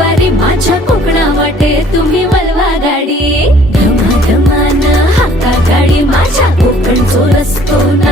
स्वारी माझ्या कोकणा वाटे तुम्ही वळवा गाडी. धमाधमान हाका गाडी माझ्या कोकणचो रस्तो ना